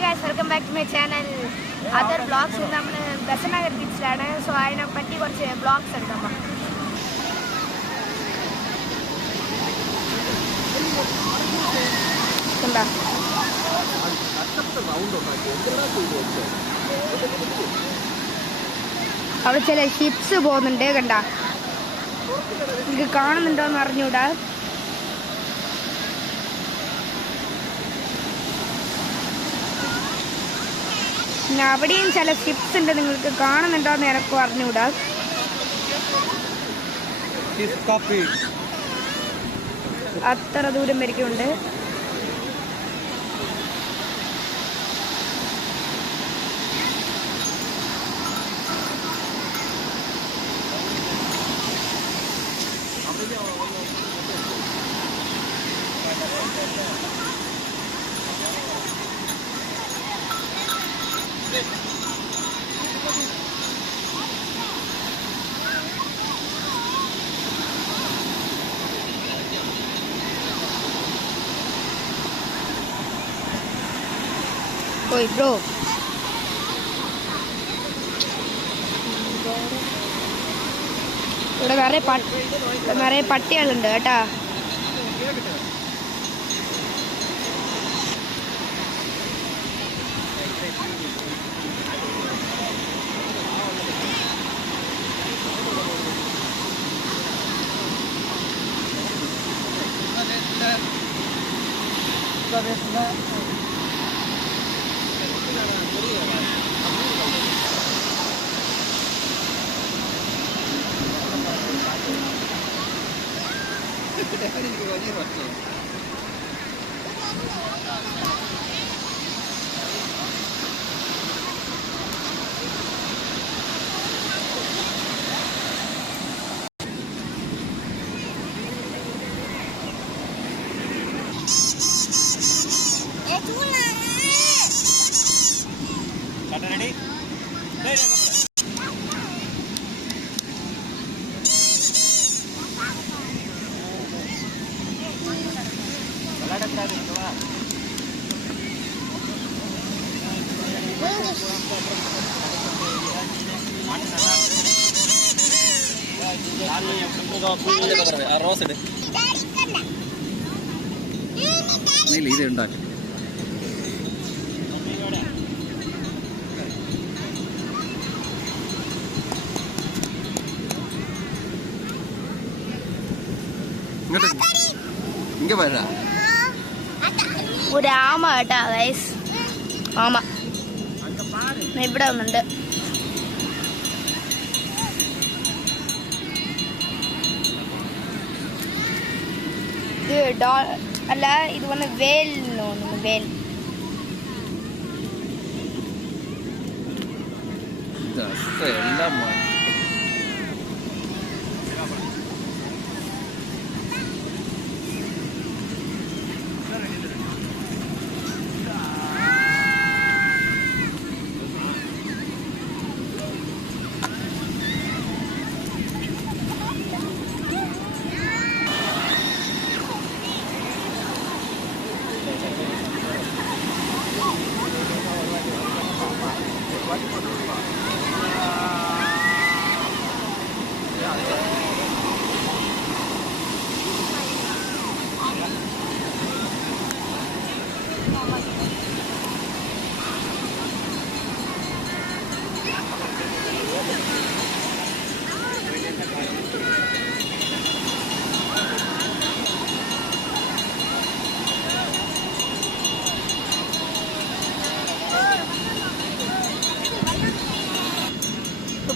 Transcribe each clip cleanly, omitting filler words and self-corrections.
guys, welcome back to my channel. Other vlogs നമ്മൾ ബസനഗർ ബീച്ചിലാണ്. So അതിനെ പറ്റി കുറച്ച് വ്ളോഗ്സ് എടുക്കാം. എന്താ അവിടെ ചില ഷിപ്സ് പോകുന്നുണ്ട്. കണ്ട ഇത് കാണുന്നുണ്ടോന്ന് അറിഞ്ഞൂടാ. പിന്നെ അവിടെയും ചില ഷിപ്സ് ഉണ്ട്. നിങ്ങൾക്ക് കാണുന്നുണ്ടോന്ന് എനക്കും അറിഞ്ഞൂടാ. അത്ര ദൂരം വരയ്ക്കുണ്ട്. Oi bro, ഇവിടെ നിറയെ പട്ടികളുണ്ട് കേട്ടാ. ഇത് ഉണ്ടാക്കി ഇങ്ങ വരാ ഒരു ആമ കേട്ടാ ഗൈസ്. ആമ ഇവിടെ ഒന്നുണ്ട്. ഇത് അല്ല, ഇത് വന്ന് വേൽ തോന്നുന്നു. വേൽ എല്ലാം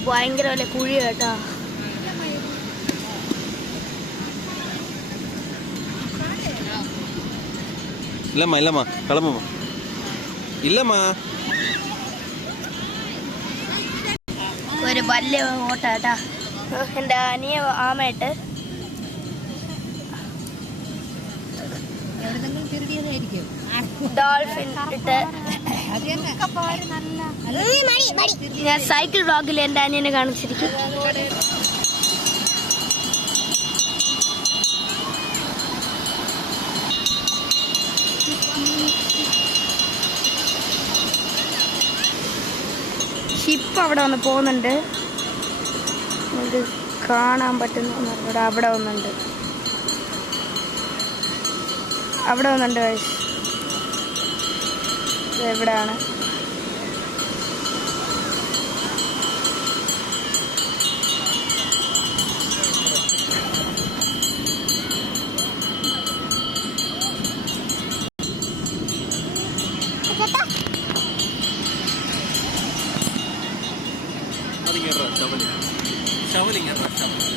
ഭയങ്കര വല്ല കുഴി കേട്ടാ. ഇല്ലമ്മ ഇല്ലമ്മ കളമ്മ ഇല്ലമ്മ. ഒരു വലിയ ഓട്ട കേട്ടാ. എൻ്റെ അനിയ ആമയിട്ട് ഡോൾഫിൻ ഇട്ട് ഞാൻ സൈക്കിൾ വ്ളോഗിൽ എൻ്റെ അനിയനെ കാണിച്ചിരിക്കും. ഷിപ്പ് അവിടെ വന്ന് പോകുന്നുണ്ട്. നമുക്ക് കാണാൻ പറ്റുന്ന അവിടെ വന്നുണ്ട്. എവിടെയാണ്?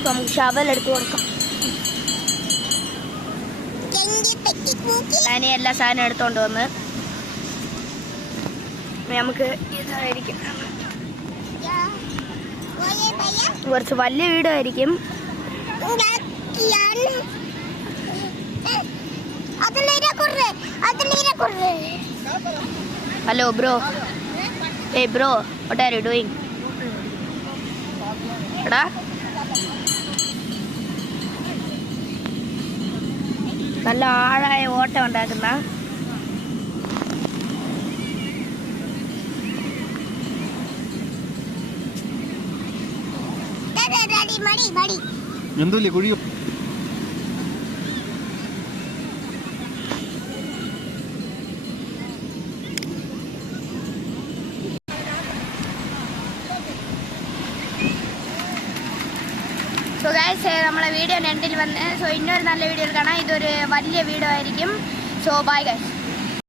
നമുക്ക് ഷവൽ എടുത്ത് കൊടുക്കാം. ഞാൻ എല്ലാ സാധനവും എടുത്തോണ്ട് വന്ന് നമുക്ക് ഇതായിരിക്കും. കുറച്ച് വലിയ വീടായിരിക്കും. Hello bro. Bro, what are you doing? എടാ, നല്ല ആഴായ ഓട്ടം ഉണ്ടാക്കുന്ന എന്തല്ലേ കുഴിയോ? സോ ഗൈസ്, നമ്മളെ വീഡിയോ എൻഡിൽ വന്ന്. സോ ഇന്നൊരു നല്ല വീഡിയോയിൽ കാണാം. ഇതൊരു വലിയ വീഡിയോ ആയിരിക്കും. So bye guys.